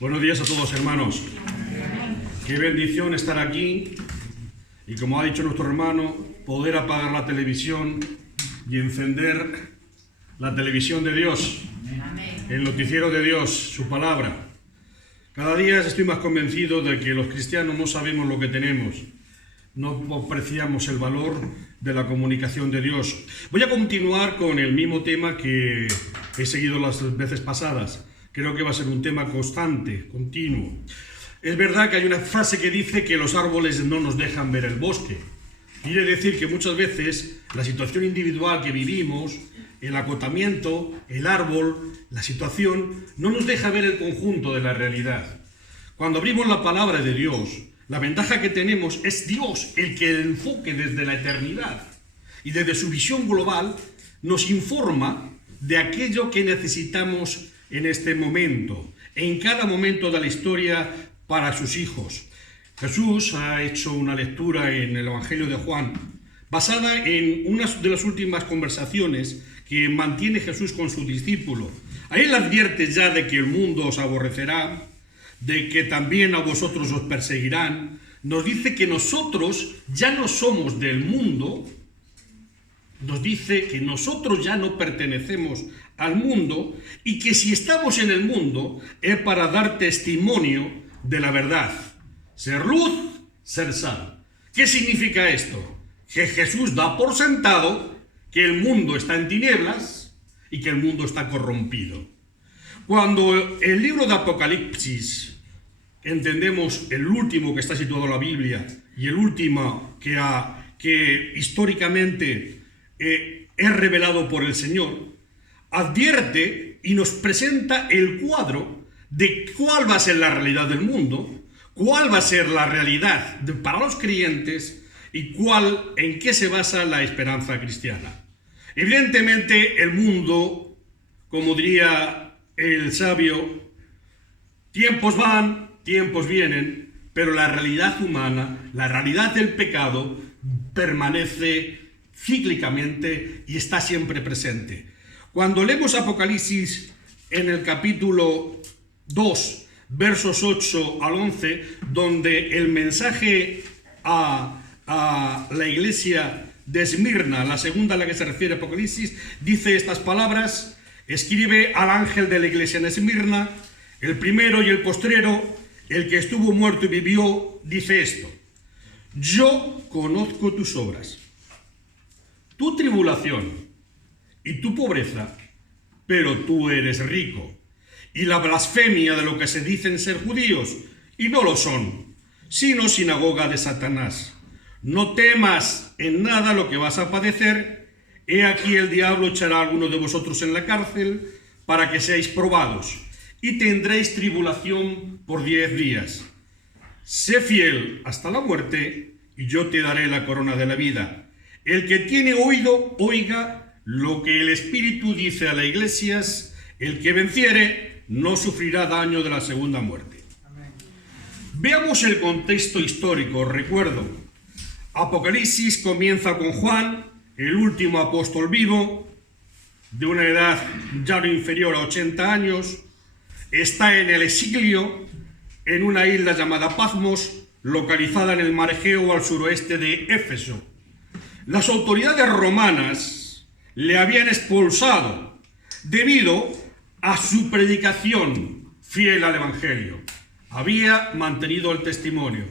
Buenos días a todos, hermanos. Qué bendición estar aquí y, como ha dicho nuestro hermano, poder apagar la televisión y encender la televisión de Dios, el noticiero de Dios, su palabra. Cada día estoy más convencido de que los cristianos no sabemos lo que tenemos, no apreciamos el valor de la comunicación de Dios. Voy a continuar con el mismo tema que he seguido las veces pasadas. Creo que va a ser un tema constante, continuo. Es verdad que hay una frase que dice que los árboles no nos dejan ver el bosque. Quiere decir que muchas veces la situación individual que vivimos, el acotamiento, el árbol, la situación, no nos deja ver el conjunto de la realidad. Cuando abrimos la palabra de Dios, la ventaja que tenemos es Dios el que enfoque desde la eternidad y desde su visión global nos informa de aquello que necesitamos en este momento, en cada momento de la historia para sus hijos. Jesús ha hecho una lectura en el Evangelio de Juan, basada en una de las últimas conversaciones que mantiene Jesús con su discípulo. A él advierte ya de que el mundo os aborrecerá, de que también a vosotros os perseguirán. Nos dice que nosotros ya no somos del mundo, nos dice que nosotros ya no pertenecemos al mundo y que si estamos en el mundo es para dar testimonio de la verdad. Ser luz, ser sal. ¿Qué significa esto? Que Jesús da por sentado que el mundo está en tinieblas y que el mundo está corrompido. Cuando el libro de Apocalipsis entendemos el último que está situado en la Biblia y el último que históricamente es revelado por el Señor, advierte y nos presenta el cuadro de cuál va a ser la realidad del mundo, cuál va a ser la realidad para los creyentes y en qué se basa la esperanza cristiana. Evidentemente el mundo, como diría el sabio, tiempos van, tiempos vienen, pero la realidad humana, la realidad del pecado permanece cíclicamente y está siempre presente. Cuando leemos Apocalipsis en el capítulo 2, versos 8 al 11, donde el mensaje a la iglesia de Esmirna, la segunda a la que se refiere Apocalipsis, dice estas palabras: escribe al ángel de la iglesia en Esmirna, el primero y el postrero, el que estuvo muerto y vivió, dice esto: yo conozco tus obras, tu tribulación y tu pobreza, pero tú eres rico, y la blasfemia de lo que se dicen ser judíos, y no lo son, sino sinagoga de Satanás. No temas en nada lo que vas a padecer. He aquí el diablo echará a algunos de vosotros en la cárcel para que seáis probados, y tendréis tribulación por 10 días. Sé fiel hasta la muerte, y yo te daré la corona de la vida. El que tiene oído, oiga lo que el Espíritu dice a las iglesias. El que venciere no sufrirá daño de la segunda muerte. Amén. Veamos el contexto histórico. Recuerdo, Apocalipsis comienza con Juan, el último apóstol vivo, de una edad ya no inferior a 80 años. Está en el exilio, en una isla llamada Patmos, localizada en el mar Egeo al suroeste de Éfeso. Las autoridades romanas le habían expulsado debido a su predicación fiel al Evangelio. Había mantenido el testimonio.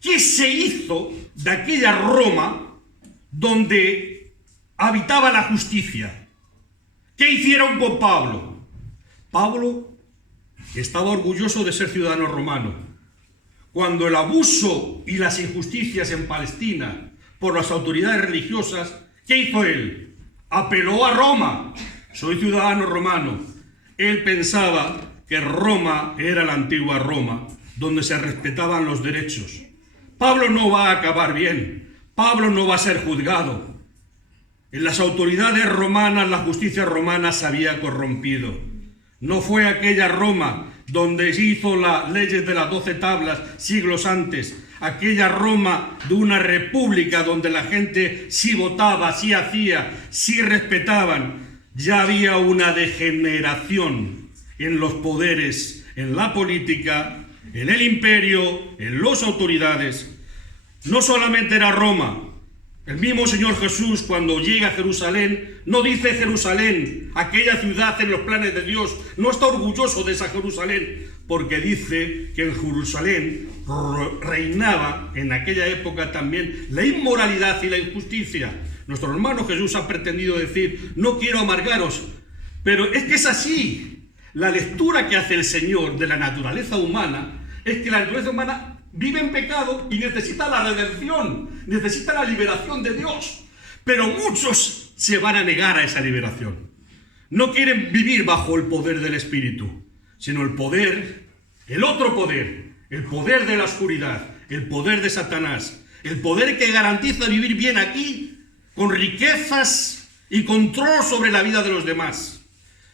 ¿Qué se hizo de aquella Roma donde habitaba la justicia? ¿Qué hicieron con Pablo? Pablo estaba orgulloso de ser ciudadano romano. Cuando el abuso y las injusticias en Palestina por las autoridades religiosas, ¿qué hizo él? Apeló a Roma. Soy ciudadano romano. Él pensaba que Roma era la antigua Roma, donde se respetaban los derechos. Pablo no va a acabar bien. Pablo no va a ser juzgado. En las autoridades romanas, la justicia romana se había corrompido. No fue aquella Roma donde se hizo las leyes de las 12 tablas siglos antes, aquella Roma de una república donde la gente sí votaba, sí hacía, sí respetaban. Ya había una degeneración en los poderes, en la política, en el imperio, en las autoridades. No solamente era Roma. El mismo Señor Jesús, cuando llega a Jerusalén, no dice Jerusalén, aquella ciudad en los planes de Dios. No está orgulloso de esa Jerusalén, porque dice que en Jerusalén reinaba en aquella época también la inmoralidad y la injusticia. Nuestro hermano Jesús ha pretendido decir, no quiero amargaros, pero es que es así. La lectura que hace el Señor de la naturaleza humana es que la naturaleza humana vive en pecado y necesita la redención, necesita la liberación de Dios. Pero muchos se van a negar a esa liberación. No quieren vivir bajo el poder del Espíritu, sino el poder, el otro poder, el poder de la oscuridad, el poder de Satanás, el poder que garantiza vivir bien aquí, con riquezas y control sobre la vida de los demás.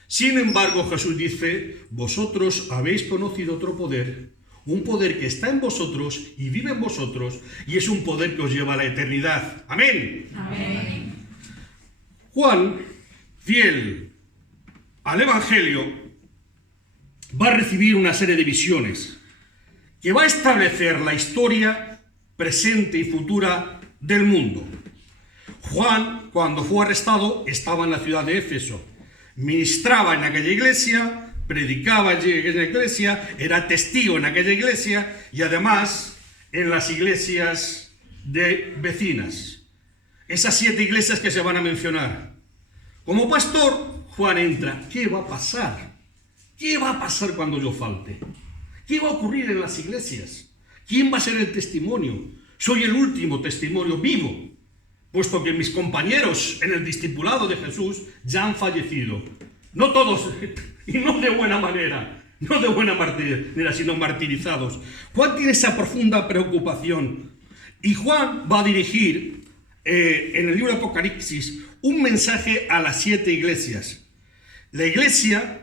Sin embargo, Jesús dice, vosotros habéis conocido otro poder, un poder que está en vosotros y vive en vosotros, y es un poder que os lleva a la eternidad. Amén. Amén. Juan, fiel al Evangelio, va a recibir una serie de visiones que va a establecer la historia presente y futura del mundo. Juan, cuando fue arrestado, estaba en la ciudad de Éfeso. Ministraba en aquella iglesia, predicaba en aquella iglesia, era testigo en aquella iglesia y además en las iglesias de vecinas. Esas 7 iglesias que se van a mencionar. Como pastor, Juan entra. ¿Qué va a pasar? ¿Qué va a pasar cuando yo falte? ¿Qué va a ocurrir en las iglesias? ¿Quién va a ser el testimonio? Soy el último testimonio vivo, puesto que mis compañeros en el discipulado de Jesús ya han fallecido. No todos, y no de buena manera, no de buena manera, sino martirizados. Juan tiene esa profunda preocupación. Y Juan va a dirigir en el libro de Apocalipsis un mensaje a las 7 iglesias. La iglesia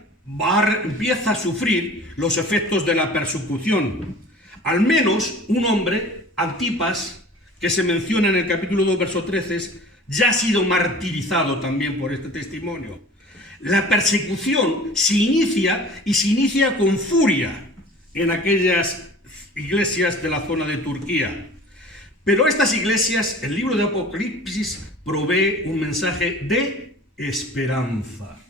empieza a sufrir los efectos de la persecución. Al menos un hombre, Antipas, que se menciona en el capítulo 2, verso 13, ya ha sido martirizado también por este testimonio. La persecución se inicia con furia en aquellas iglesias de la zona de Turquía. Pero estas iglesias, el libro de Apocalipsis provee un mensaje de esperanza.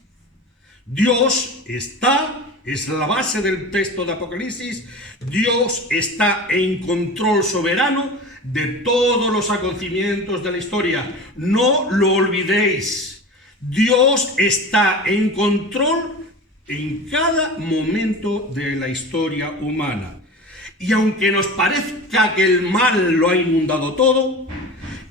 Dios está, es la base del texto de Apocalipsis, Dios está en control soberano de todos los acontecimientos de la historia. No lo olvidéis. Dios está en control en cada momento de la historia humana. Y aunque nos parezca que el mal lo ha inundado todo,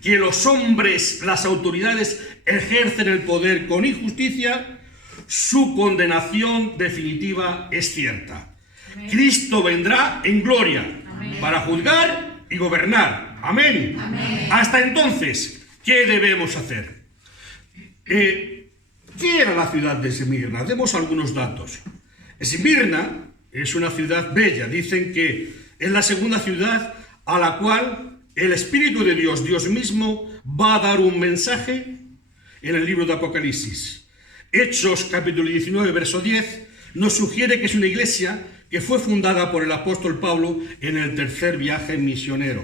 que los hombres, las autoridades ejercen el poder con injusticia, su condenación definitiva es cierta. Amén. Cristo vendrá en gloria. Amén. Para juzgar y gobernar. Amén. Amén. Hasta entonces, ¿qué debemos hacer? ¿Qué era la ciudad de Esmirna? Demos algunos datos. Esmirna es una ciudad bella. Dicen que es la segunda ciudad a la cual el Espíritu de Dios, Dios mismo, va a dar un mensaje en el libro de Apocalipsis. Hechos, capítulo 19, verso 10, nos sugiere que es una iglesia que fue fundada por el apóstol Pablo en el 3er viaje misionero.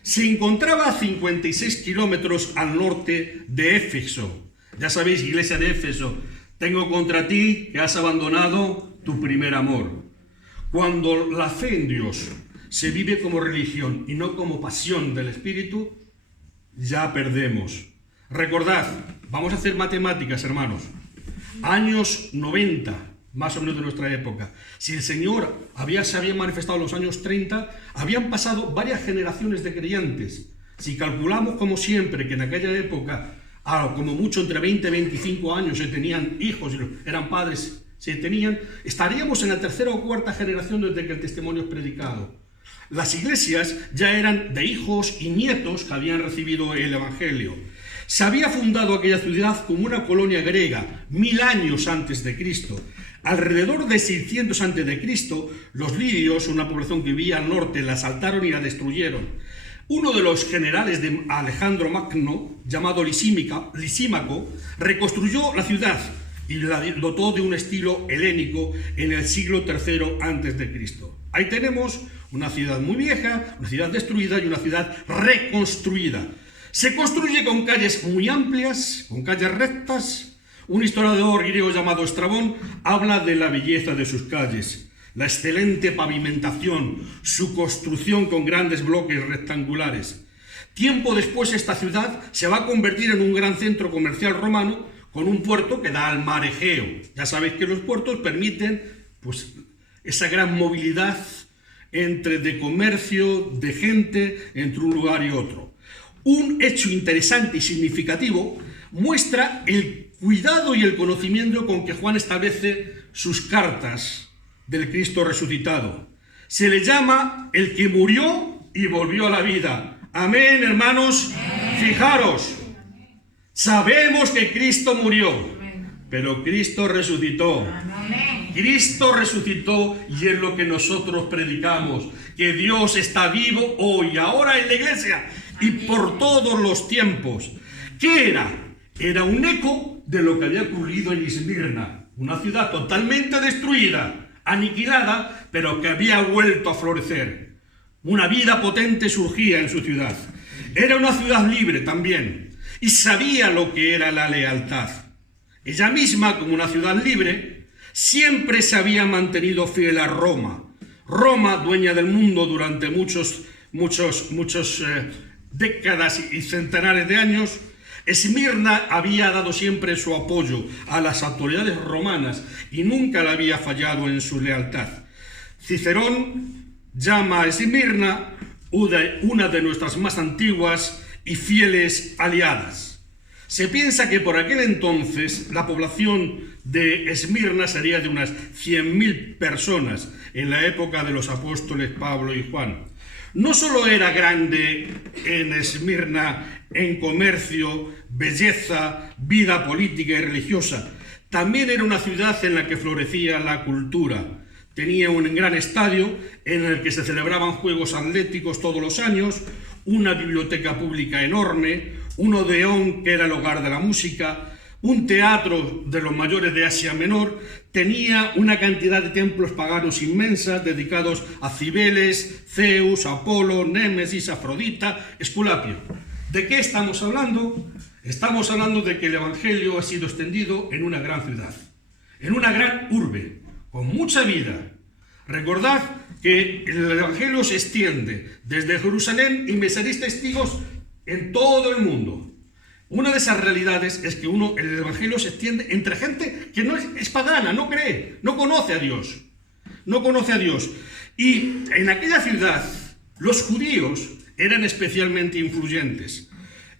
Se encontraba a 56 kilómetros al norte de Éfeso. Ya sabéis, iglesia de Éfeso, tengo contra ti que has abandonado tu primer amor. Cuando la fe en Dios se vive como religión y no como pasión del Espíritu, ya perdemos. Recordad, vamos a hacer matemáticas, hermanos. Años 90, más o menos de nuestra época. Si el Señor se había manifestado en los años 30, habían pasado varias generaciones de creyentes. Si calculamos, como siempre, que en aquella época, como mucho entre 20 y 25 años se tenían hijos, eran padres, estaríamos en la 3ª o 4ª generación desde que el testimonio es predicado. Las iglesias ya eran de hijos y nietos que habían recibido el Evangelio. Se había fundado aquella ciudad como una colonia griega 1000 años antes de Cristo. Alrededor de 600 antes de Cristo, los lidios, una población que vivía al norte, la asaltaron y la destruyeron. Uno de los generales de Alejandro Magno, llamado Lisímaco, reconstruyó la ciudad y la dotó de un estilo helénico en el siglo III a.C. Ahí tenemos una ciudad muy vieja, una ciudad destruida y una ciudad reconstruida. Se construye con calles muy amplias, con calles rectas. Un historiador griego llamado Estrabón habla de la belleza de sus calles, la excelente pavimentación, su construcción con grandes bloques rectangulares. Tiempo después esta ciudad se va a convertir en un gran centro comercial romano con un puerto que da al mar Egeo. Ya sabéis que los puertos permiten pues, esa gran movilidad de comercio, de gente, entre un lugar y otro. Un hecho interesante y significativo muestra el cuidado y el conocimiento con que Juan establece sus cartas del Cristo resucitado. Se le llama el que murió y volvió a la vida. Amén, hermanos. Amén. Fijaros, sabemos que Cristo murió, pero Cristo resucitó. Amén. Cristo resucitó y es lo que nosotros predicamos, que Dios está vivo hoy, ahora en la iglesia y por todos los tiempos. ¿Qué era? Era un eco de lo que había ocurrido en Esmirna, una ciudad totalmente destruida, aniquilada, pero que había vuelto a florecer. Una vida potente surgía en su ciudad. Era una ciudad libre también y sabía lo que era la lealtad. Ella misma, como una ciudad libre, siempre se había mantenido fiel a Roma. Roma, dueña del mundo durante muchas décadas y centenares de años, Esmirna había dado siempre su apoyo a las autoridades romanas y nunca le había fallado en su lealtad. Cicerón llama a Esmirna una de nuestras más antiguas y fieles aliadas. Se piensa que por aquel entonces la población de Esmirna sería de unas 100.000 personas en la época de los apóstoles Pablo y Juan. No solo era grande en Esmirna en comercio, belleza, vida política y religiosa, también era una ciudad en la que florecía la cultura. Tenía un gran estadio en el que se celebraban juegos atléticos todos los años, una biblioteca pública enorme, un odeón que era el hogar de la música, un teatro de los mayores de Asia Menor, tenía una cantidad de templos paganos inmensas dedicados a Cibeles, Zeus, Apolo, Némesis, Afrodita, Esculapio. ¿De qué estamos hablando? Estamos hablando de que el Evangelio ha sido extendido en una gran ciudad, en una gran urbe, con mucha vida. Recordad que el Evangelio se extiende desde Jerusalén y me seréis testigos en todo el mundo. Una de esas realidades es que el Evangelio se extiende entre gente que no es pagana, no cree, no conoce a Dios. No conoce a Dios. Y en aquella ciudad los judíos eran especialmente influyentes.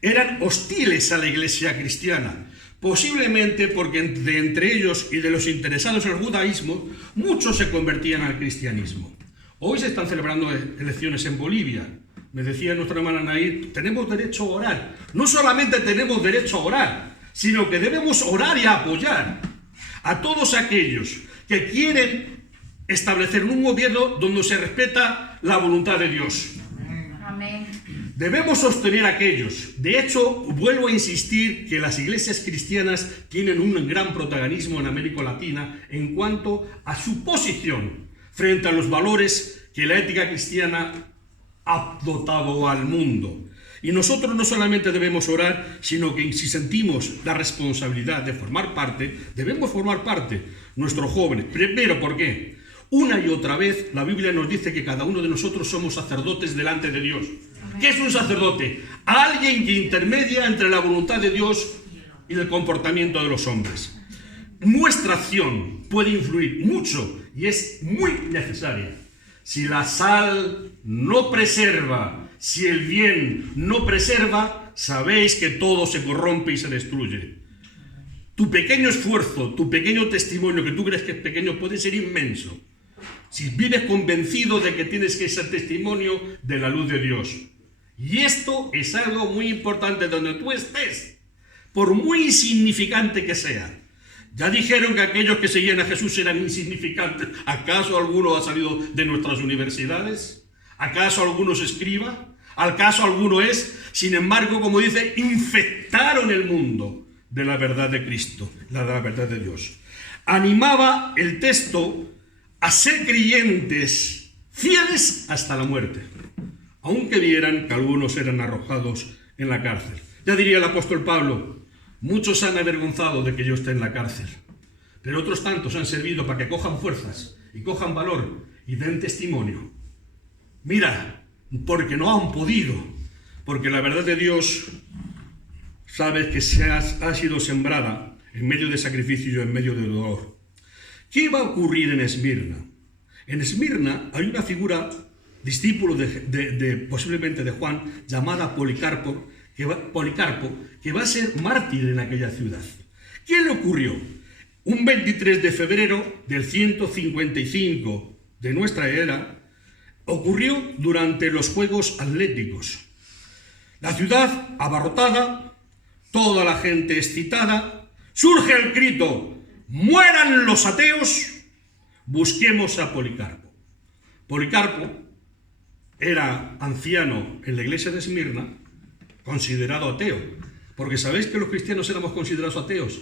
Eran hostiles a la iglesia cristiana. Posiblemente porque entre ellos y de los interesados en el judaísmo, muchos se convertían al cristianismo. Hoy se están celebrando elecciones en Bolivia. Me decía nuestra hermana Nair, tenemos derecho a orar. No solamente tenemos derecho a orar, sino que debemos orar y apoyar a todos aquellos que quieren establecer un gobierno donde se respeta la voluntad de Dios. Amén. Debemos sostener a aquellos. De hecho, vuelvo a insistir que las iglesias cristianas tienen un gran protagonismo en América Latina en cuanto a su posición frente a los valores que la ética cristiana ha dotado al mundo. Y nosotros no solamente debemos orar, sino que si sentimos la responsabilidad de formar parte, debemos formar parte, nuestros jóvenes. Primero, ¿por qué? Una y otra vez la Biblia nos dice que cada uno de nosotros somos sacerdotes delante de Dios. ¿Qué es un sacerdote? Alguien que intermedia entre la voluntad de Dios y el comportamiento de los hombres. Nuestra acción puede influir mucho y es muy necesaria. Si la sal no preserva, si el bien no preserva, sabéis que todo se corrompe y se destruye. Tu pequeño esfuerzo, tu pequeño testimonio que tú crees que es pequeño puede ser inmenso. Si vives convencido de que tienes que ser testimonio de la luz de Dios. Y esto es algo muy importante donde tú estés, por muy insignificante que sea. Ya dijeron que aquellos que seguían a Jesús eran insignificantes. ¿Acaso alguno ha salido de nuestras universidades? ¿Acaso alguno es escriba? ¿Acaso alguno es? Sin embargo, como dice, infectaron el mundo de la verdad de Cristo, la de la verdad de Dios. Animaba el texto a ser creyentes fieles hasta la muerte, aunque vieran que algunos eran arrojados en la cárcel. Ya diría el apóstol Pablo: muchos se han avergonzado de que yo esté en la cárcel, pero otros tantos han servido para que cojan fuerzas y cojan valor y den testimonio. Mira, porque no han podido, porque la verdad de Dios, sabes que ha sido sembrada en medio de sacrificio y en medio de dolor. ¿Qué va a ocurrir en Esmirna? En Esmirna hay una figura, discípulo posiblemente de Juan, llamada Policarpo, que va a ser mártir en aquella ciudad. ¿Qué le ocurrió? Un 23 de febrero del 155 de nuestra era, ocurrió durante los Juegos Atléticos. La ciudad abarrotada, toda la gente excitada, surge el grito: ¡mueran los ateos! Busquemos a Policarpo. Policarpo era anciano en la iglesia de Esmirna, considerado ateo, porque sabéis que los cristianos éramos considerados ateos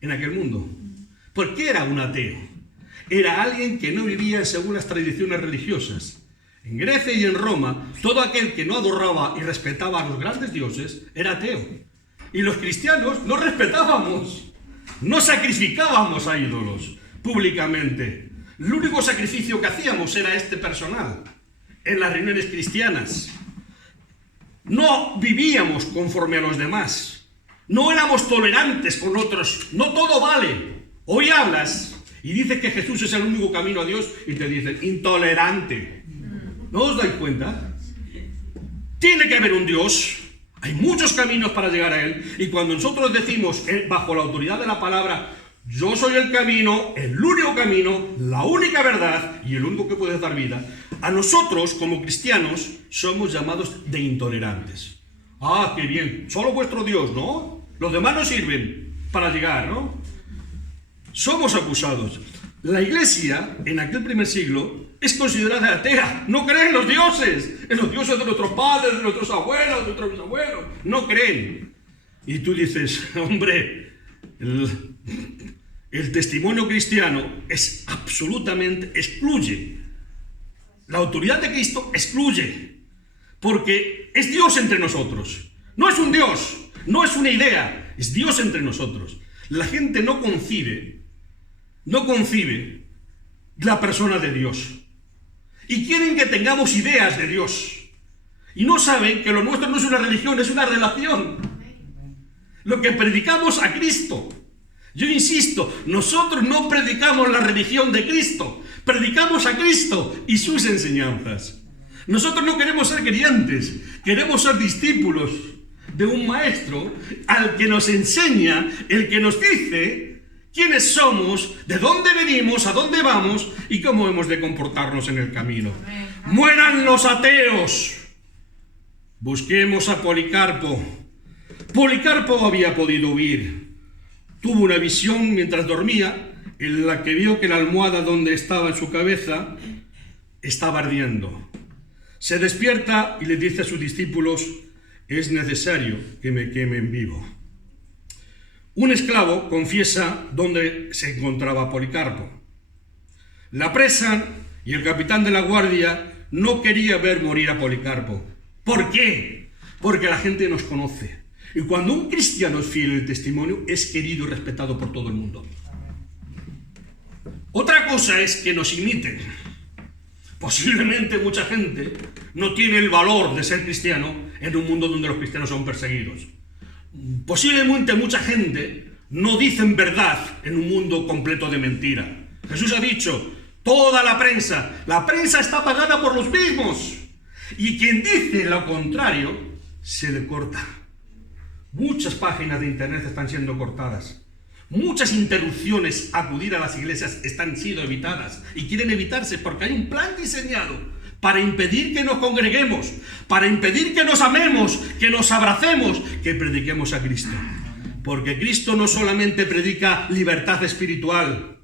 en aquel mundo. ¿Por qué era un ateo? Era alguien que no vivía según las tradiciones religiosas. En Grecia y en Roma, todo aquel que no adoraba y respetaba a los grandes dioses era ateo. Y los cristianos no respetábamos, no sacrificábamos a ídolos públicamente. El único sacrificio que hacíamos era este personal, en las reuniones cristianas. No vivíamos conforme a los demás, no éramos tolerantes con otros, no todo vale. Hoy hablas y dices que Jesús es el único camino a Dios y te dicen intolerante. ¿No os dais cuenta? Tiene que haber un Dios, hay muchos caminos para llegar a Él, y cuando nosotros decimos, bajo la autoridad de la palabra, yo soy el camino, el único camino, la única verdad y el único que puede dar vida, a nosotros como cristianos somos llamados de intolerantes. Ah, qué bien, solo vuestro Dios, ¿no? Los demás no sirven para llegar, ¿no? Somos acusados. La iglesia, en aquel primer siglo, es considerada atea. No creen en los dioses de nuestros padres, de nuestros abuelos, de nuestros bisabuelos. No creen. Y tú dices, hombre, el testimonio cristiano es absolutamente, excluye. La autoridad de Cristo excluye. Porque es Dios entre nosotros. No es un Dios, no es una idea, es Dios entre nosotros. La gente no concibe la persona de Dios. Y quieren que tengamos ideas de Dios. Y no saben que lo nuestro no es una religión, es una relación. Lo que predicamos a Cristo. Yo insisto, nosotros no predicamos la religión de Cristo, predicamos a Cristo y sus enseñanzas. Nosotros no queremos ser creyentes, queremos ser discípulos de un maestro al que nos enseña, el que nos dice quiénes somos, de dónde venimos, a dónde vamos y cómo hemos de comportarnos en el camino. ¡Mueran los ateos! Busquemos a Policarpo. Policarpo había podido huir. Tuvo una visión mientras dormía en la que vio que la almohada donde estaba en su cabeza estaba ardiendo. Se despierta y le dice a sus discípulos: es necesario que me quemen vivo. Un esclavo confiesa dónde se encontraba Policarpo. La apresan y el capitán de la guardia no quería ver morir a Policarpo. ¿Por qué? Porque la gente nos conoce. Y cuando un cristiano es fiel en el testimonio, es querido y respetado por todo el mundo. Otra cosa es que nos imiten. Posiblemente mucha gente no tiene el valor de ser cristiano en un mundo donde los cristianos son perseguidos. Posiblemente mucha gente no dicen verdad en un mundo completo de mentira. Jesús ha dicho, toda la prensa está pagada por los mismos. Y quien dice lo contrario, se le corta. Muchas páginas de internet están siendo cortadas. Muchas interrupciones a acudir a las iglesias están siendo evitadas y quieren evitarse porque hay un plan diseñado para impedir que nos congreguemos, para impedir que nos amemos, que nos abracemos, que prediquemos a Cristo. Porque Cristo no solamente predica libertad espiritual,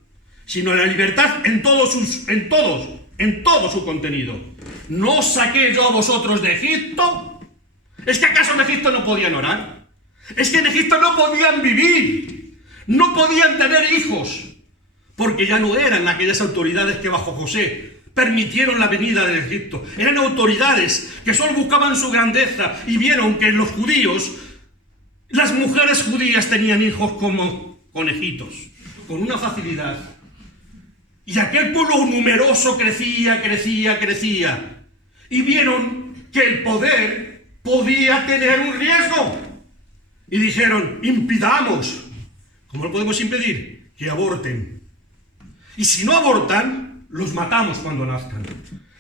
sino la libertad en todo su contenido. ¿No os saqué yo a vosotros de Egipto? ¿Es que acaso en Egipto no podían orar? Es que en Egipto no podían vivir, no podían tener hijos, porque ya no eran aquellas autoridades que bajo José permitieron la venida del Egipto. Eran autoridades que solo buscaban su grandeza y vieron que los judíos, las mujeres judías tenían hijos como conejitos, con una facilidad. Y aquel pueblo numeroso crecía. Y vieron que el poder podía tener un riesgo. Y dijeron, impidamos. ¿Cómo lo podemos impedir? Que aborten. Y si no abortan, los matamos cuando nazcan.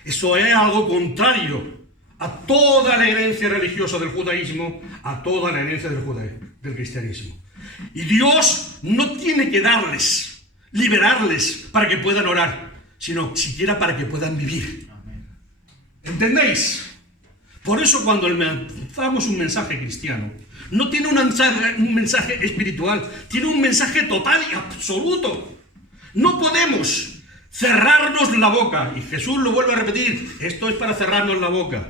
Eso es algo contrario a toda la herencia religiosa del judaísmo, a toda la herencia del cristianismo. Y Dios no tiene que liberarles para que puedan orar, sino siquiera para que puedan vivir. ¿Entendéis? Por eso cuando lanzamos un mensaje cristiano, no tiene un mensaje espiritual, tiene un mensaje total y absoluto. No podemos cerrarnos la boca, y Jesús lo vuelve a repetir, esto es para cerrarnos la boca.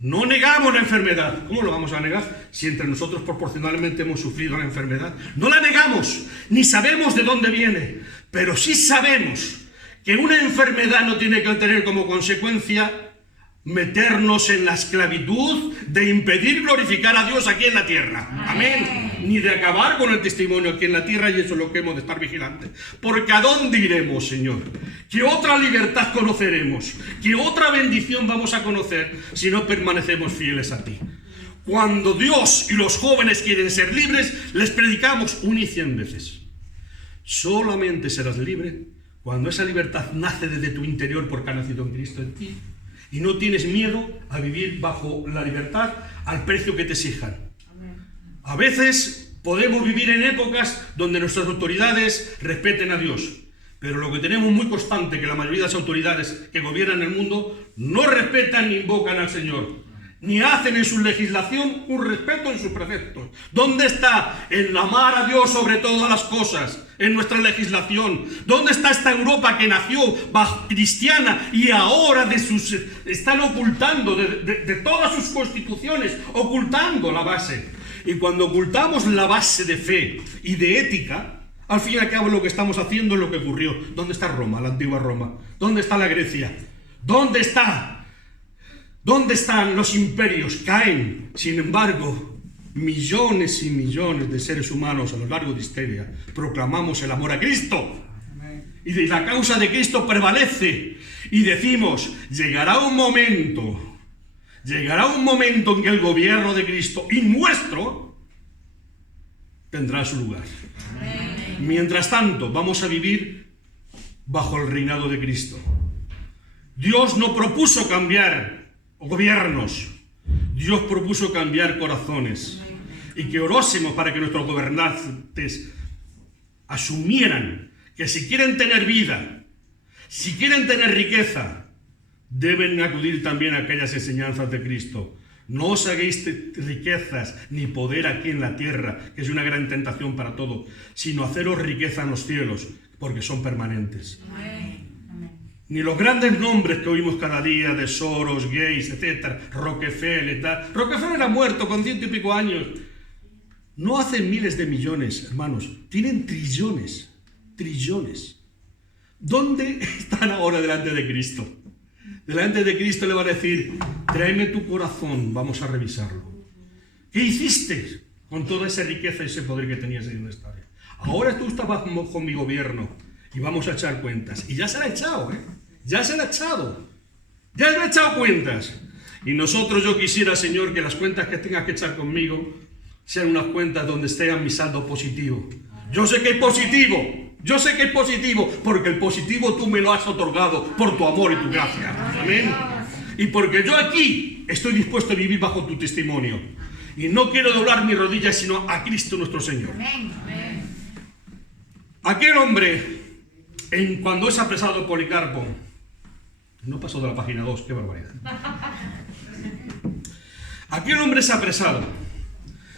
No negamos la enfermedad. ¿Cómo lo vamos a negar si entre nosotros proporcionalmente hemos sufrido la enfermedad? No la negamos, ni sabemos de dónde viene, pero sí sabemos que una enfermedad no tiene que tener como consecuencia meternos en la esclavitud de impedir glorificar a Dios aquí en la tierra. Amén. Ni de acabar con el testimonio aquí en la tierra, y eso es lo que hemos de estar vigilantes. Porque ¿a dónde iremos, Señor? ¿Qué otra libertad conoceremos? ¿Qué otra bendición vamos a conocer si no permanecemos fieles a ti? Cuando Dios y los jóvenes quieren ser libres, les predicamos 1 y 100 veces. Solamente serás libre cuando esa libertad nace desde tu interior porque ha nacido en Cristo en ti. Y no tienes miedo a vivir bajo la libertad al precio que te exijan. A veces podemos vivir en épocas donde nuestras autoridades respeten a Dios, pero lo que tenemos muy constante es que la mayoría de las autoridades que gobiernan el mundo no respetan ni invocan al Señor, ni hacen en su legislación un respeto en sus preceptos. ¿Dónde está el amar a Dios sobre todas las cosas en nuestra legislación? ¿Dónde está esta Europa que nació bajo cristiana y ahora están ocultando de todas sus constituciones, ocultando la base? Y cuando ocultamos la base de fe y de ética, al fin y al cabo lo que estamos haciendo es lo que ocurrió. ¿Dónde está Roma, la antigua Roma? ¿Dónde está la Grecia? ¿Dónde está? ¿Dónde están los imperios? Caen. Sin embargo, millones y millones de seres humanos a lo largo de historia proclamamos el amor a Cristo. Y la causa de Cristo prevalece. Y decimos, llegará un momento en que el gobierno de Cristo y nuestro tendrá su lugar. Amén. Mientras tanto, vamos a vivir bajo el reinado de Cristo. Dios no propuso cambiar gobiernos, Dios propuso cambiar corazones. Y que orásemos para que nuestros gobernantes asumieran que si quieren tener vida, si quieren tener riqueza, deben acudir también a aquellas enseñanzas de Cristo. No os hagáis riquezas ni poder aquí en la tierra, que es una gran tentación para todo, sino haceros riqueza en los cielos, porque son permanentes. Amén. Ni los grandes nombres que oímos cada día de Soros, Gates, etc., Rockefeller y tal. Rockefeller ha muerto con 100 y pico años. No hacen miles de millones, hermanos, tienen trillones. ¿Dónde están ahora delante de Cristo? Delante de Cristo le va a decir, tráeme tu corazón, vamos a revisarlo. ¿Qué hiciste con toda esa riqueza y ese poder que tenías en esta área? Ahora tú estás bajo mi gobierno y vamos a echar cuentas. Y ya se la ha echado, ya se la ha echado. Ya le ha echado cuentas. Y nosotros, yo quisiera, Señor, que las cuentas que tengas que echar conmigo sean unas cuentas donde esté mi saldo positivo. Yo sé que es positivo, porque el positivo tú me lo has otorgado por tu amor y tu gracia. Amén. Y porque yo aquí estoy dispuesto a vivir bajo tu testimonio. Y no quiero doblar mis rodillas, sino a Cristo nuestro Señor. Aquel hombre, cuando es apresado Policarpo, no pasó de la página 2, qué barbaridad. Aquel hombre es apresado.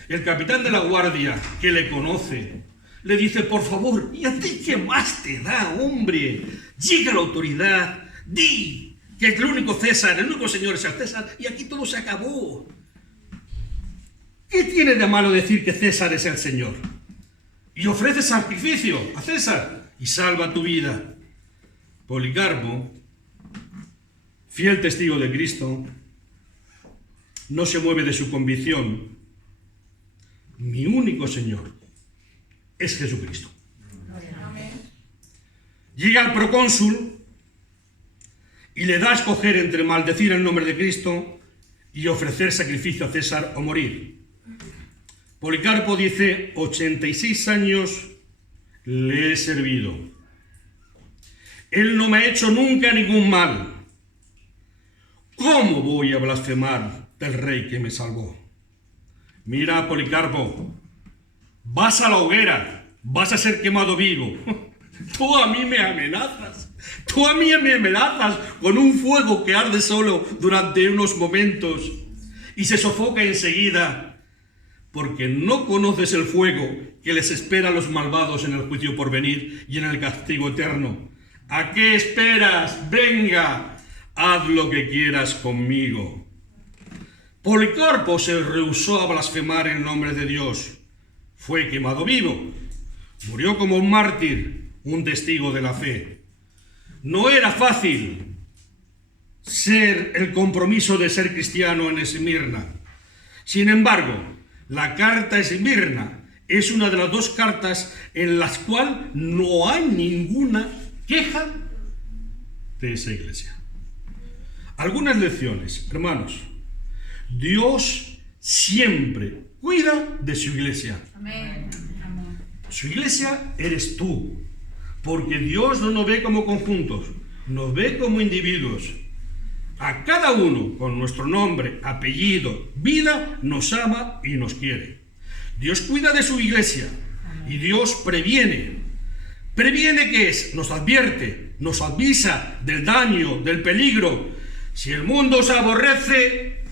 El capitán de la guardia, que le conoce, le dice, por favor, ¿y a ti qué más te da, hombre? Llega a la autoridad, di que el único César, el único señor es el César, y aquí todo se acabó. ¿qué tiene de malo decir que César es el Señor? Y ofrece sacrificio a César y salva tu vida. Policarpo, fiel testigo de Cristo, no se mueve de su convicción. Mi único Señor es Jesucristo. Llega al procónsul y le da a escoger entre maldecir el nombre de Cristo y ofrecer sacrificio a César o morir. Policarpo dice: 86 años le he servido. Él no me ha hecho nunca ningún mal. ¿Cómo voy a blasfemar del rey que me salvó? Mira, Policarpo, vas a la hoguera, vas a ser quemado vivo. Tú a mí me amenazas. Tú a mí me amenazas con un fuego que arde solo durante unos momentos y se sofoca enseguida, porque no conoces el fuego que les espera a los malvados en el juicio por venir y en el castigo eterno. ¿A qué esperas? Venga, haz lo que quieras conmigo. Policarpo se rehusó a blasfemar el nombre de Dios. Fue quemado vivo. Murió como un mártir, un testigo de la fe. No era fácil ser el compromiso de ser cristiano en Esmirna. Sin embargo, la carta a Esmirna es una de las dos cartas en las cuales no hay ninguna queja de esa iglesia. Algunas lecciones, hermanos. Dios siempre cuida de su iglesia. Amén. Su iglesia eres tú, porque Dios no nos ve como conjuntos, nos ve como individuos. A cada uno, con nuestro nombre, apellido, vida, nos ama y nos quiere. Dios cuida de su iglesia y Dios previene. ¿Previene qué es? Nos advierte, nos avisa del daño, del peligro. Si el mundo os aborrece,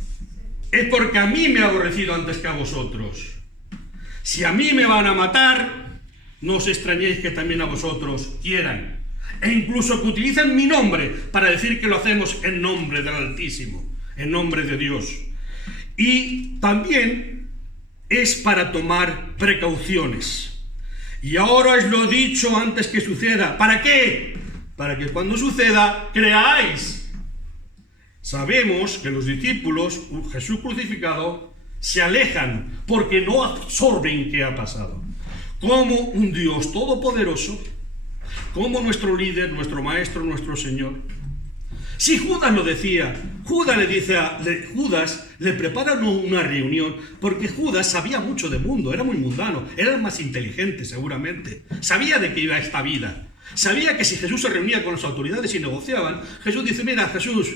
es porque a mí me ha aborrecido antes que a vosotros. Si a mí me van a matar, no os extrañéis que también a vosotros quieran. E incluso que utilicen mi nombre para decir que lo hacemos en nombre del Altísimo, en nombre de Dios. Y también es para tomar precauciones. Y ahora os lo he dicho antes que suceda. ¿Para qué? Para que cuando suceda, creáis. Sabemos que los discípulos, Jesús crucificado, se alejan porque no absorben qué ha pasado. Como un Dios todopoderoso, como nuestro líder, nuestro maestro, nuestro Señor. Si Judas lo decía, Judas le prepara una reunión, porque Judas sabía mucho de mundo, era muy mundano, era el más inteligente seguramente, sabía de qué iba esta vida, sabía que si Jesús se reunía con las autoridades y negociaban, Jesús dice: mira, Jesús,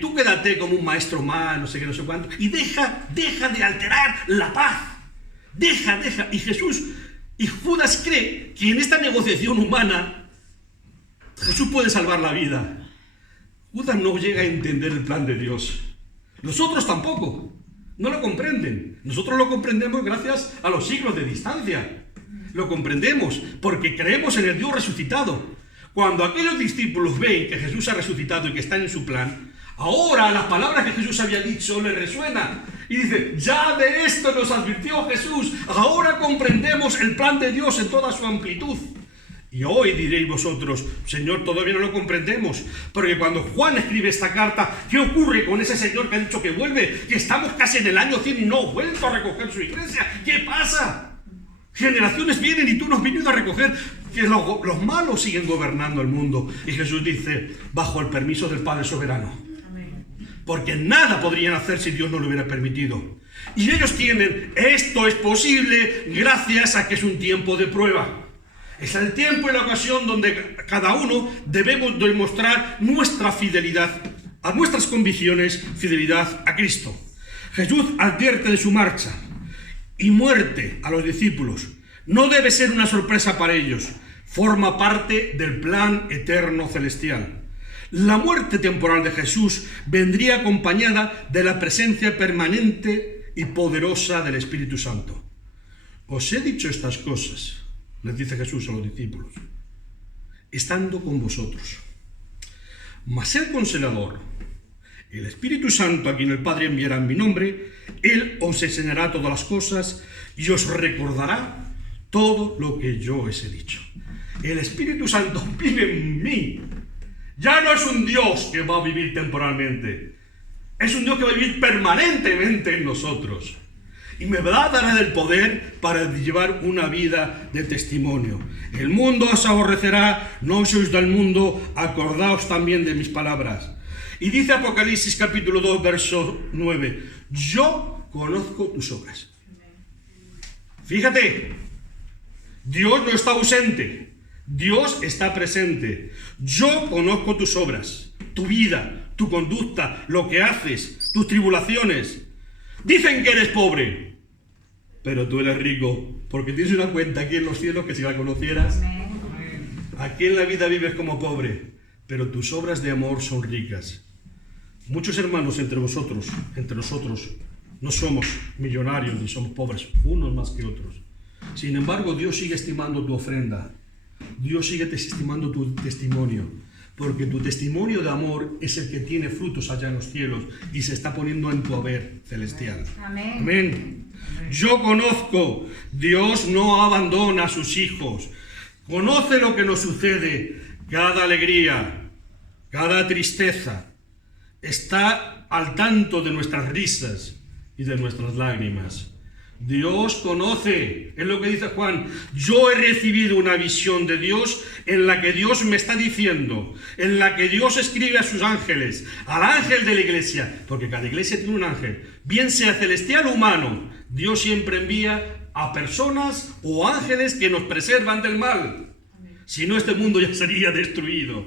tú quédate como un maestro más, no sé qué, no sé cuánto, y deja de alterar la paz, deja, y Judas cree que en esta negociación humana Jesús puede salvar la vida. Judas no llega a entender el plan de Dios. Los otros tampoco, no lo comprenden. Nosotros lo comprendemos gracias a los siglos de distancia. Lo comprendemos porque creemos en el Dios resucitado. Cuando aquellos discípulos ven que Jesús ha resucitado y que está en su plan, ahora las palabras que Jesús había dicho les resuenan. Y dice: ya de esto nos advirtió Jesús. Ahora comprendemos el plan de Dios en toda su amplitud. Y hoy diréis vosotros: Señor, todavía no lo comprendemos. Porque cuando Juan escribe esta carta, ¿qué ocurre con ese señor que ha dicho que vuelve? Que estamos casi en el año 100 y no ha vuelto a recoger su iglesia. ¿Qué pasa? Generaciones vienen y tú no has venido a recoger. Que los malos siguen gobernando el mundo. Y Jesús dice: bajo el permiso del Padre soberano. Porque nada podrían hacer si Dios no lo hubiera permitido. Y ellos tienen: esto es posible gracias a que es un tiempo de prueba. Es el tiempo y la ocasión donde cada uno debemos demostrar nuestra fidelidad a nuestras convicciones, fidelidad a Cristo. Jesús advierte de su marcha y muerte a los discípulos. No debe ser una sorpresa para ellos. Forma parte del plan eterno celestial. La muerte temporal de Jesús vendría acompañada de la presencia permanente y poderosa del Espíritu Santo. Os he dicho estas cosas, les dice Jesús a los discípulos, estando con vosotros. Mas el Consolador, El Espíritu Santo, a quien el Padre enviará en mi nombre, Él os enseñará todas las cosas y os recordará todo lo que yo os he dicho. El Espíritu Santo vive en mí. Ya no es un Dios que va a vivir temporalmente. Es un Dios que va a vivir permanentemente en nosotros. Y me va a dar el poder para llevar una vida de testimonio. El mundo os aborrecerá, no sois del mundo, acordaos también de mis palabras. Y dice Apocalipsis capítulo 2, verso 9, yo conozco tus obras. Fíjate, Dios no está ausente, Dios está presente. Yo conozco tus obras, tu vida, tu conducta, lo que haces, tus tribulaciones. Dicen que eres pobre, pero tú eres rico, porque tienes una cuenta aquí en los cielos que si la conocieras. Aquí en la vida vives como pobre, pero tus obras de amor son ricas. Muchos hermanos entre nosotros, no somos millonarios ni somos pobres, unos más que otros. Sin embargo, Dios sigue estimando tu ofrenda. Dios sigue estimando tu testimonio, porque tu testimonio de amor es el que tiene frutos allá en los cielos y se está poniendo en tu haber celestial. Amén. Amén. Yo conozco, Dios no abandona a sus hijos. Conoce lo que nos sucede, cada alegría, cada tristeza. Está al tanto de nuestras risas y de nuestras lágrimas. Dios conoce, es lo que dice Juan. Yo he recibido una visión de Dios en la que Dios me está diciendo, en la que Dios escribe a sus ángeles, al ángel de la iglesia, porque cada iglesia tiene un ángel, bien sea celestial o humano. Dios siempre envía a personas o ángeles que nos preservan del mal. Si no, este mundo ya sería destruido.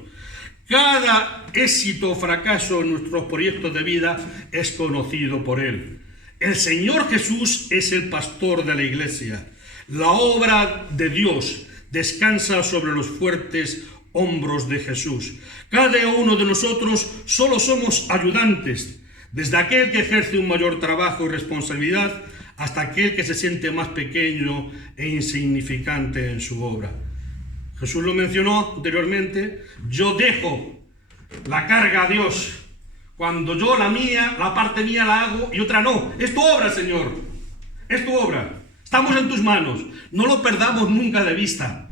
Cada éxito o fracaso en nuestros proyectos de vida es conocido por Él. El Señor Jesús es el pastor de la iglesia. La obra de Dios descansa sobre los fuertes hombros de Jesús. Cada uno de nosotros solo somos ayudantes, desde aquel que ejerce un mayor trabajo y responsabilidad hasta aquel que se siente más pequeño e insignificante en su obra. Jesús lo mencionó anteriormente, yo dejo la carga a Dios. Cuando yo la parte mía la hago y otra no. Es tu obra, Señor. Es tu obra. Estamos en tus manos. No lo perdamos nunca de vista.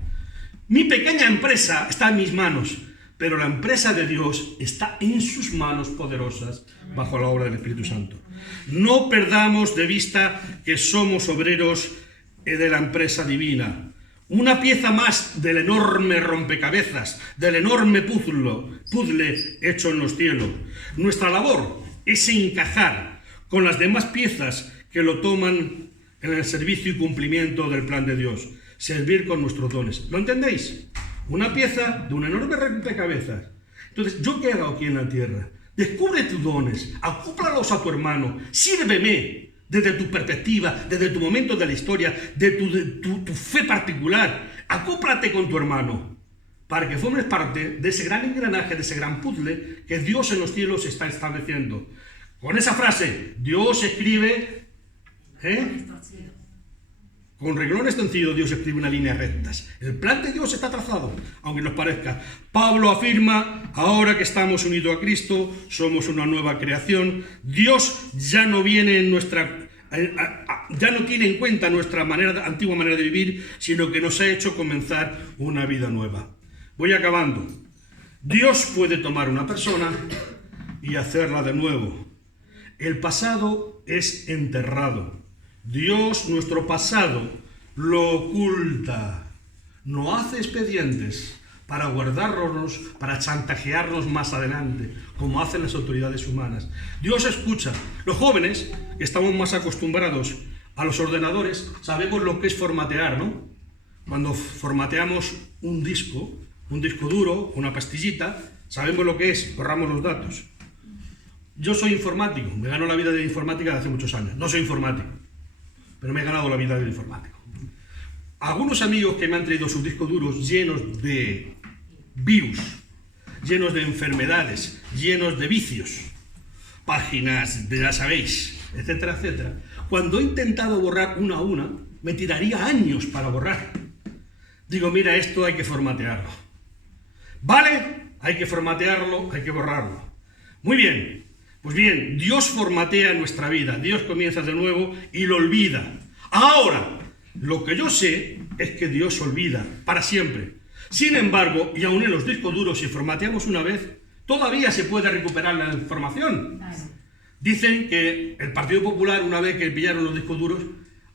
Mi pequeña empresa está en mis manos, pero la empresa de Dios está en sus manos poderosas bajo la obra del Espíritu Santo. No perdamos de vista que somos obreros de la empresa divina. Una pieza más del enorme rompecabezas, del enorme puzzle hecho en los cielos. Nuestra labor es encajar con las demás piezas que lo toman en el servicio y cumplimiento del plan de Dios. Servir con nuestros dones. ¿Lo entendéis? Una pieza de un enorme rompecabezas. Entonces, ¿yo qué hago aquí en la tierra? Descubre tus dones, acóplalos a tu hermano, sírveme. Desde tu perspectiva, desde tu momento de la historia, de tu fe particular, acóplate con tu hermano para que formes parte de ese gran engranaje, de ese gran puzzle que Dios en los cielos está estableciendo. Con esa frase, Dios escribe, con renglones torcidos, Dios escribe una línea rectas. El plan de Dios está trazado, aunque nos parezca. Pablo afirma, ahora que estamos unidos a Cristo, somos una nueva creación. Dios ya no viene en ya no tiene en cuenta nuestra antigua manera de vivir, sino que nos ha hecho comenzar una vida nueva. Voy acabando. Dios puede tomar una persona y hacerla de nuevo. El pasado es enterrado. Dios, nuestro pasado, lo oculta. No hace expedientes para guardarnos, para chantajearnos más adelante, como hacen las autoridades humanas. Dios escucha. Los jóvenes, que estamos más acostumbrados a los ordenadores, sabemos lo que es formatear, ¿no? Cuando formateamos un disco duro, una pastillita, sabemos lo que es, borramos los datos. Yo soy informático, me gano la vida de informática de hace muchos años. No soy informático, pero me he ganado la vida del informático. Algunos amigos que me han traído sus discos duros llenos de virus, llenos de enfermedades, llenos de vicios, páginas de ya sabéis, etcétera, etcétera. Cuando he intentado borrar una a una, me tiraría años para borrar. Digo, mira, esto hay que formatearlo. ¿Vale? Hay que formatearlo, hay que borrarlo. Muy bien. Pues bien, Dios formatea nuestra vida, Dios comienza de nuevo y lo olvida. Ahora, lo que yo sé es que Dios olvida para siempre. Sin embargo, y aún en los discos duros, si formateamos una vez, todavía se puede recuperar la información. Dicen que el Partido Popular, una vez que pillaron los discos duros,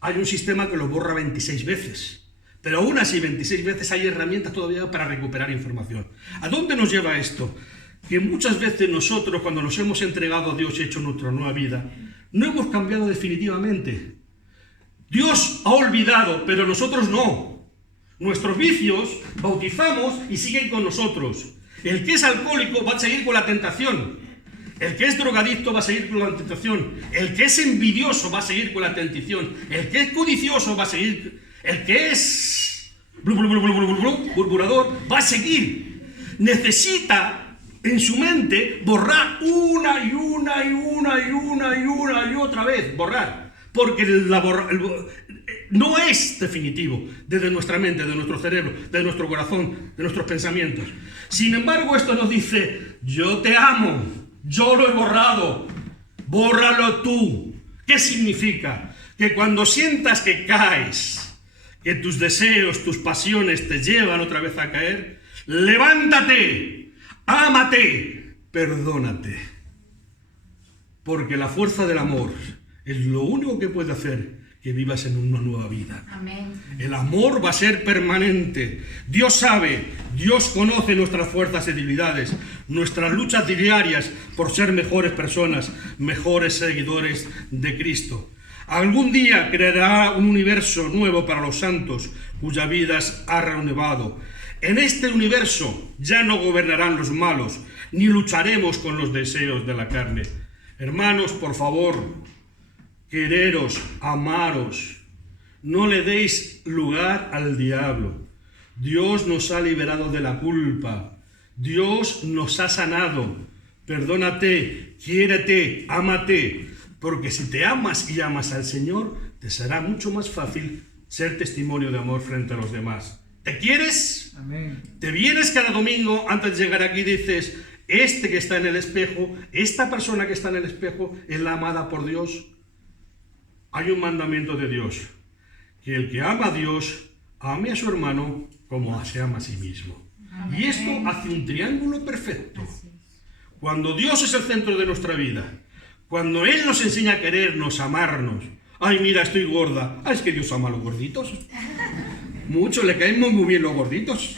hay un sistema que los borra 26 veces. Pero aún así, 26 veces hay herramientas todavía para recuperar información. ¿A dónde nos lleva esto? Que muchas veces nosotros, cuando nos hemos entregado a Dios y hecho nuestra nueva vida, no hemos cambiado definitivamente. Dios ha olvidado, pero nosotros no. Nuestros vicios bautizamos y siguen con nosotros. El que es alcohólico va a seguir con la tentación. El que es drogadicto va a seguir con la tentación. El que es envidioso va a seguir con la tentación. El que es codicioso va a seguir. El que es murmurador va a seguir. Necesita en su mente borrar una y otra vez. Borrar. Porque no es definitivo desde nuestra mente, de nuestro cerebro, de nuestro corazón, de nuestros pensamientos. Sin embargo, esto nos dice: yo te amo, yo lo he borrado, bórralo tú. ¿Qué significa? Que cuando sientas que caes, que tus deseos, tus pasiones te llevan otra vez a caer, levántate, ámate, perdónate. Porque la fuerza del amor es lo único que puede hacer que vivas en una nueva vida. Amén. El amor va a ser permanente. Dios sabe, Dios conoce nuestras fuerzas y debilidades, nuestras luchas diarias por ser mejores personas, mejores seguidores de Cristo. Algún día creará un universo nuevo para los santos, cuyas vidas ha renovado. En este universo ya no gobernarán los malos, ni lucharemos con los deseos de la carne. Hermanos, por favor, quereros, amaros, no le deis lugar al diablo. Dios nos ha liberado de la culpa. Dios nos ha sanado. Perdónate, quiérete, ámate, porque si te amas y amas al Señor, te será mucho más fácil ser testimonio de amor frente a los demás. ¿Te quieres? Amén. ¿Te vienes cada domingo antes de llegar aquí y dices: este que está en el espejo, esta persona que está en el espejo es la amada por Dios? Hay un mandamiento de Dios, que el que ama a Dios, ame a su hermano como se ama a sí mismo. Amén. Y esto hace un triángulo perfecto. Cuando Dios es el centro de nuestra vida, cuando Él nos enseña a querernos, a amarnos. Ay, mira, estoy gorda. Ah, es que Dios ama a los gorditos. Mucho le caemos muy bien los gorditos.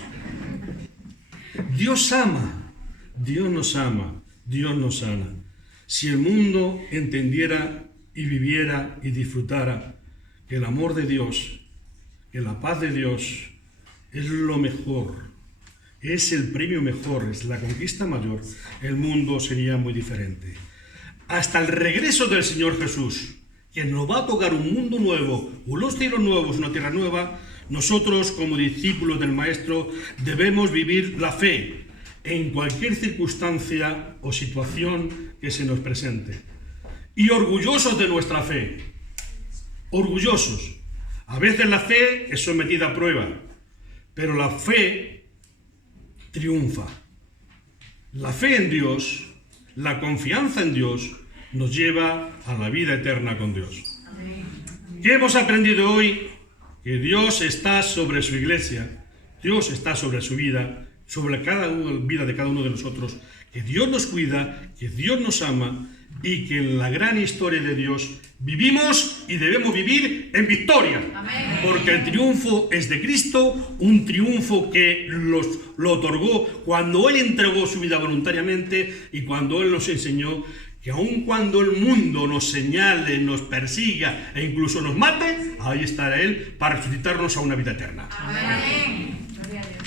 Dios ama, Dios nos ama, Dios nos sana. Si el mundo entendiera y viviera y disfrutara que el amor de Dios, que la paz de Dios es lo mejor, es el premio mejor, es la conquista mayor, el mundo sería muy diferente. Hasta el regreso del Señor Jesús, que nos va a tocar un mundo nuevo, unos cielos nuevos, una tierra nueva, nosotros como discípulos del Maestro debemos vivir la fe en cualquier circunstancia o situación que se nos presente. Y orgullosos de nuestra fe, orgullosos. A veces la fe es sometida a prueba, pero la fe triunfa. La fe en Dios, la confianza en Dios, nos lleva a la vida eterna con Dios. ¿Qué hemos aprendido hoy? Que Dios está sobre su iglesia, Dios está sobre su vida, sobre cada vida de cada uno de nosotros, que Dios nos cuida, que Dios nos ama, y que en la gran historia de Dios vivimos y debemos vivir en victoria. Amén. Porque el triunfo es de Cristo, un triunfo que lo otorgó cuando Él entregó su vida voluntariamente y cuando Él nos enseñó que aun cuando el mundo nos señale, nos persiga e incluso nos mate, ahí estará Él para resucitarnos a una vida eterna. Amén. Gloria a Dios.